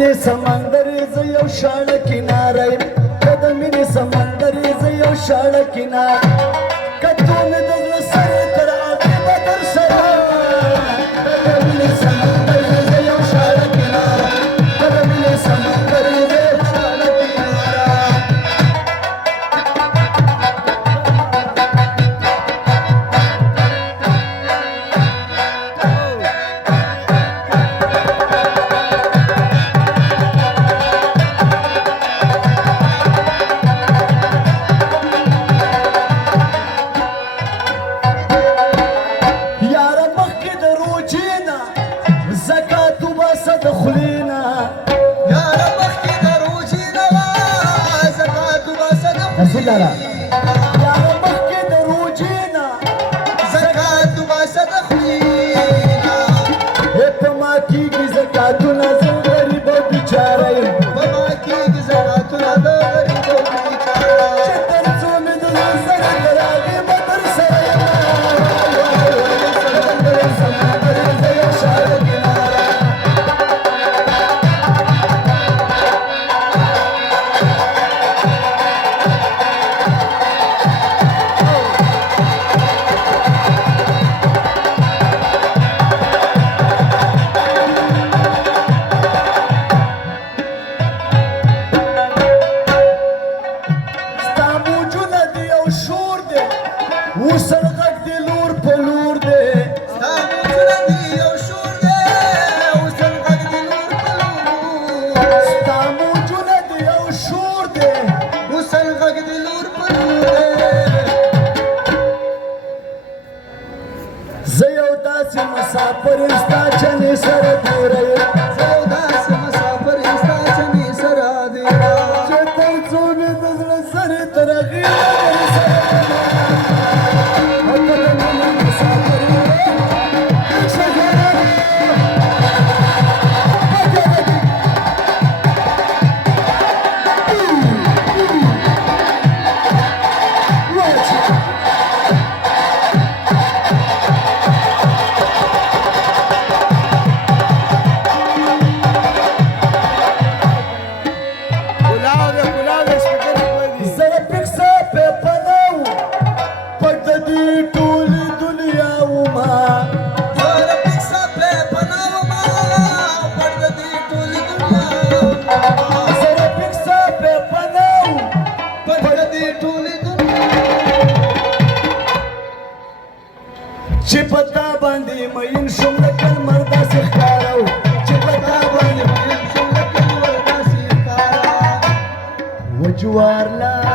समंदरी जयो शाळ किनारे कदमिनी समंदरी जयो शाळ किनार कतून दजल सरे तर आगे बदर सरा कदमिनी समंदरी जयो शाळ किनार कदमिनी समंदरी जयो शाळ किनार زكاة وبسط خلينا يا رب احكي دروجينا زكاة وبسط خلينا يا رب احكي دروجينا زكاة وبسط خلينا فما كيكي زكاتنا زي غريب وبيچاري فما كيكي زكاتنا زي غريب وبيچاري شتر زومي دلزر دراغي بدر سرينا وصل غږ د لور په لور دی ستا موجونه دي یو شور دی وصل غږ د لور په لور ستا موجونه د یو شور دی وصل غږ د لور په لور زه یو داسې مسافر یم ستا چنې سره تېره یم زه یو داسې مسافر یم ستا چنې سره تېره چې تر څو مې د زړه سرې تر هغې بدر سره چې پتا باندې مین شوم لکه مردا سي ښکارو چې پتا باندې مین شوم لکه مردا سي ښکارو وجوار لا